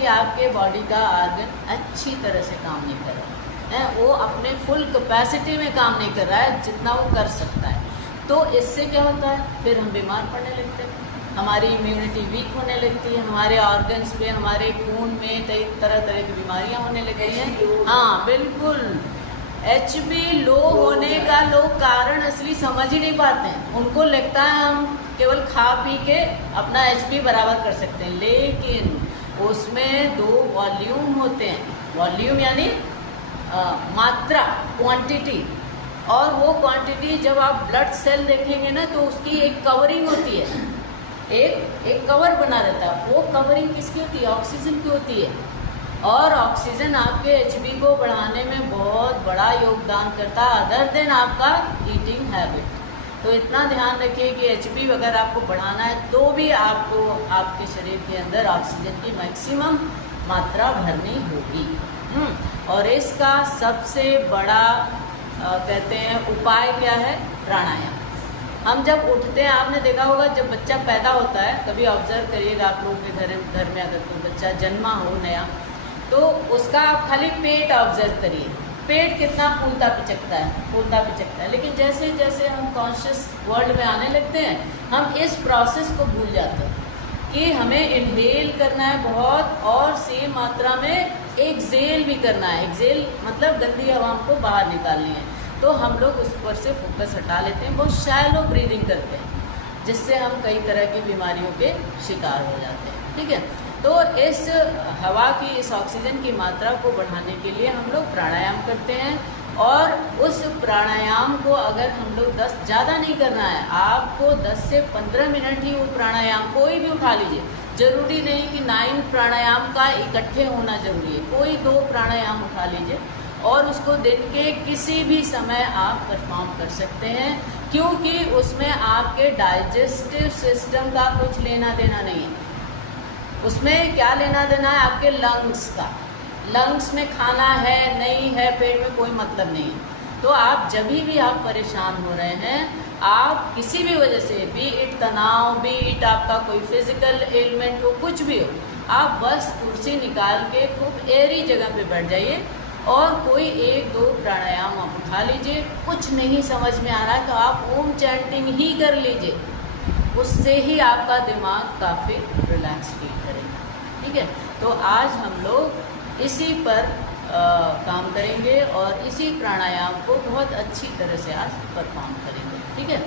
कि आपके बॉडी का आर्गन अच्छी तरह से काम नहीं कर रहा है, वो अपने फुल कैपेसिटी में काम नहीं कर रहा है जितना वो कर सकता है। तो इससे क्या होता है, फिर हम बीमार पड़ने लगते हैं, हमारी इम्यूनिटी वीक होने लगती है, हमारे ऑर्गन्स पे, हमारे खून में कई तरह तरह की बीमारियां होने लगती हैं। हाँ बिल्कुल, HB लो होने का लोग कारण असली समझ ही नहीं पाते हैं। उनको लगता है हम केवल खा पी के अपना HB बराबर कर सकते हैं, लेकिन उसमें 2 वॉल्यूम होते हैं। वॉल्यूम यानी मात्रा, क्वांटिटी, और वो क्वांटिटी जब आप ब्लड सेल देखेंगे ना तो उसकी एक कवरिंग होती है, एक कवर बना रहता है। वो कवरिंग किसकी होती है, ऑक्सीजन की होती है। और ऑक्सीजन आपके HB को बढ़ाने में बहुत बड़ा योगदान करता है, अदर देन आपका ईटिंग हैबिट। तो इतना ध्यान रखिए कि HB अगर आपको बढ़ाना है तो भी आपको आपके शरीर के अंदर ऑक्सीजन की मैक्सिमम मात्रा भरनी होगी। और इसका सबसे बड़ा कहते हैं उपाय क्या है, प्राणायाम। हम जब उठते हैं, आपने देखा होगा जब बच्चा पैदा होता है, कभी ऑब्जर्व करिएगा आप लोग के घर में अगर कोई बच्चा जन्मा हो नया, तो उसका आप खाली पेट ऑब्जर्व करिए, पेट कितना फूलता पिचकता है। लेकिन जैसे जैसे हम कॉन्शियस वर्ल्ड में आने लगते हैं, हम इस प्रोसेस को भूल जाते हैं कि हमें इनहेल करना है बहुत, और सेम मात्रा में एक्सेल भी करना है। एक्सेल मतलब गंदी हवा को बाहर निकालनी है। तो हम लोग उस पर से फोकस हटा लेते हैं, बहुत शैलो ब्रीदिंग करते हैं, जिससे हम कई तरह की बीमारियों के शिकार हो जाते हैं। ठीक है, तो इस हवा की, इस ऑक्सीजन की मात्रा को बढ़ाने के लिए हम लोग प्राणायाम करते हैं। और उस प्राणायाम को अगर हम लोग 10 ज़्यादा नहीं करना है, आपको 10 से 15 मिनट ही वो प्राणायाम कोई भी उठा लीजिए। जरूरी नहीं कि 9 प्राणायाम का इकट्ठे होना जरूरी है, कोई 2 प्राणायाम उठा लीजिए और उसको दिन के किसी भी समय आप परफॉर्म कर सकते हैं, क्योंकि उसमें आपके डाइजेस्टिव सिस्टम का कुछ लेना देना नहीं है। उसमें क्या लेना देना है, आपके लंग्स का। लंग्स में खाना है नहीं है, पेट में कोई मतलब नहीं है। तो आप जब भी आप परेशान हो रहे हैं, आप किसी भी वजह से, बी इट तनाव, बी इट आपका कोई फिजिकल एलिमेंट हो, कुछ भी हो, आप बस कुर्सी निकाल के खूब एरी जगह पे बैठ जाइए और कोई 1-2 प्राणायाम आप उठा लीजिए। कुछ नहीं समझ में आ रहा है तो आप ओम चैंटिंग ही कर लीजिए, उससे ही आपका दिमाग काफ़ी रिलैक्स फील करेगा। ठीक है, तो आज हम लोग इसी पर काम करेंगे और इसी प्राणायाम को बहुत अच्छी तरह से आज परफॉर्म करेंगे। ठीक है।